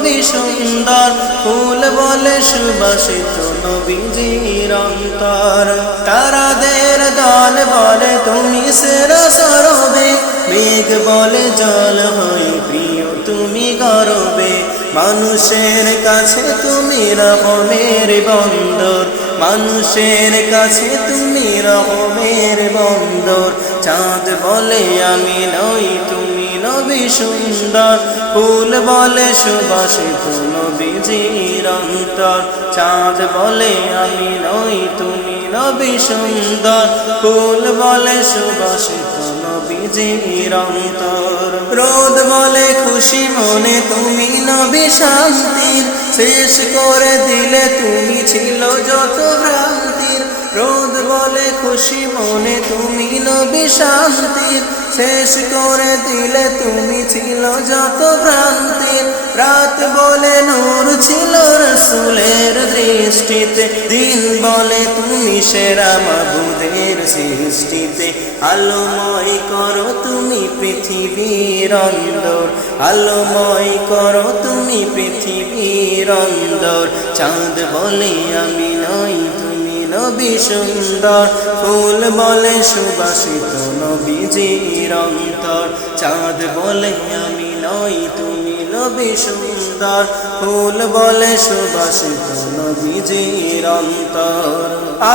নবী সুন্দর, ফুল বলে সুবাসিত নবীজির অন্তর তারাদের দল বলে, তুমি সেরা সরবে মেঘ বলে, জল হয়ে প্রিয়, তুমি গরবে। মানুষের কাছে তুমি রকমের বন্দর। মানুষের কাছে তুমি রকমের বন্দর। চাঁদ বলে, আমি নই, তুমি নবী সুন্দর। ফুল বলে সুবাসিত নবীজির অন্তর। চাঁদ বলে, আমি নই তুমি নবী সুন্দর। ফুল বলে সুবাসিত নবীজির অন্তর। রোদ বলে খুশি মনে, তুমি নবী শান্তির। শেষ করে দিলে, তুমি ছিল যত ভ্রান্তির। রোদ বলে খুশি মনে তুমি নবী শান্তির। শেষ করে দিলে তুমি ছিল যত ভ্রান্তির। রাত বলে নূর ছিল রসুলের দৃষ্টিতে। দিন বলে তুমি সেরা মাবুদের সৃষ্টিতে। আলোময় করো তুমি পৃথিবীর অন্দর। আলোময় করো তুমি পৃথিবীর অন্দর। চাঁদ বলে আমি নই নবী সুন্দর। ফুল বলে সুবাসিত নবীজির অন্তর চাঁদ বলে আমি নই, তুমি নবী সুন্দর। ফুল বলে সুবাসিত নবীজির অন্তর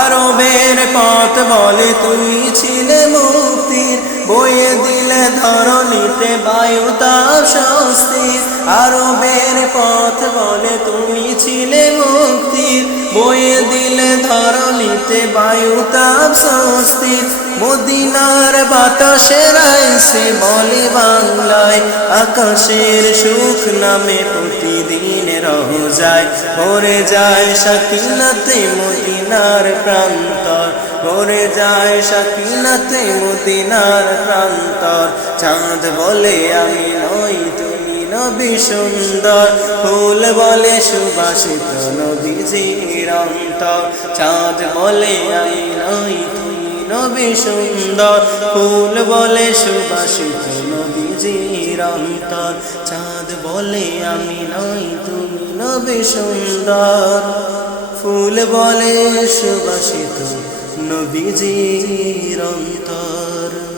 আরবের পথ বলে তুমি ছিলে মুক্তির। বয়ে দিলে ধরণীতে বায়ু তাপ স্বস্তির। আরবের পথ বলে তুমি ছিলে মুক্তির। বয়ে দিলে ধরণীতে বায়ু তাপ স্বস্তির মদিনার বাতাসের এসে বলে বাংলায়। আকাশের সুখ নামে প্রতিদিন রহ যায়। ভরে যায় সাকিনাতে মদিনার প্রান্তর। ভরে যায় সাকিনাতে মদিনার প্রান্তর। চাঁদ বলে, আমি নই তুমি নবী সুন্দর। ফুল বলে, সুবাসিত অন্তর। চাঁদ বলে আই নই তুমি নবী সুন্দর। ফুল বলে সুবাসিত নবীজির অন্তর। চাঁদ বলে আমি নই তুমি নবী সুন্দর। ফুল বলে সুবাসিত নবীজির অন্তর।